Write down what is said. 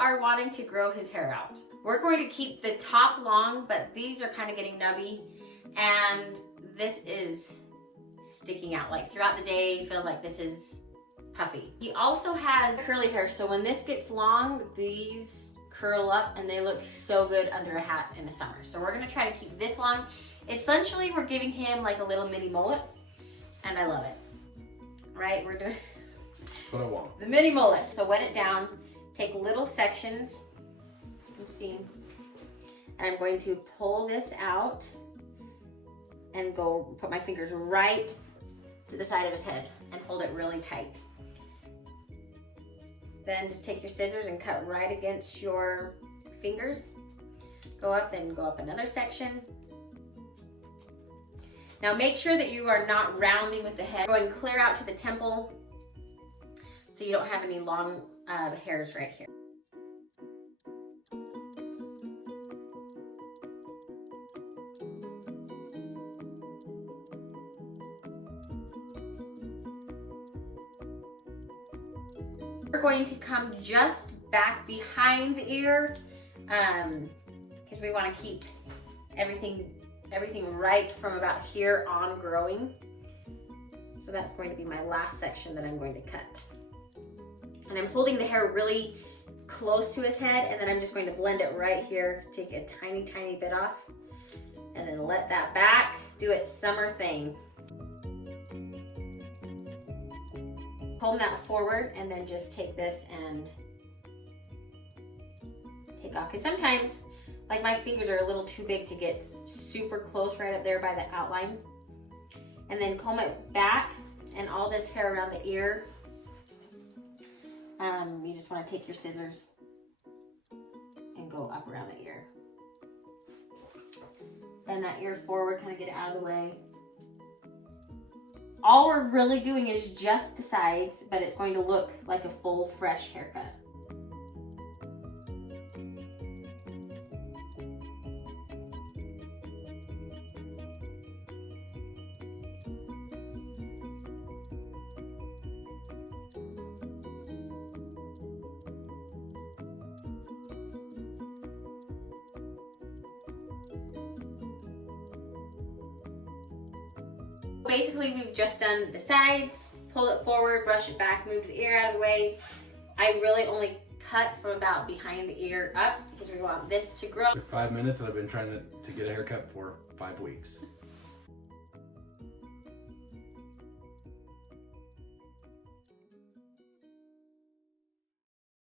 are wanting to grow his hair out. We're going to keep the top long, but these are kind of getting nubby, and this is sticking out. Like throughout the day, he feels like this is puffy. He also has curly hair, so when this gets long, these curl up and they look so good under a hat in the summer. So we're gonna try to keep this long. Essentially, we're giving him like a little mini mullet, and I love it. Right, we're doing that's what I want. The mini mullet. So wet it down, take little sections, you see, and I'm going to pull this out and go put my fingers right to the side of his head and hold it really tight. Then just take your scissors and cut right against your fingers. Go up, then go up another section. Now make sure that you are not rounding with the head, going clear out to the temple so you don't have any long hairs right here. We're going to come just back behind the ear because we want to keep everything right from about here on growing. So that's going to be my last section that I'm going to cut. And I'm holding the hair really close to his head, and then I'm just going to blend it right here, take a tiny, tiny bit off, and then let that back do its summer thing. Comb that forward, and then just take this and take off. Because sometimes, like my fingers are a little too big to get super close right up there by the outline. And then comb it back, and all this hair around the ear, you just want to take your scissors and go up around the ear. Bend that ear forward, kind of get it out of the way. All we're really doing is just the sides, but it's going to look like a full, fresh haircut. Basically, we've just done the sides, pulled it forward, brushed it back, moved the ear out of the way. I really only cut from about behind the ear up because we want this to grow. It took 5 minutes and I've been trying to get a haircut for 5 weeks.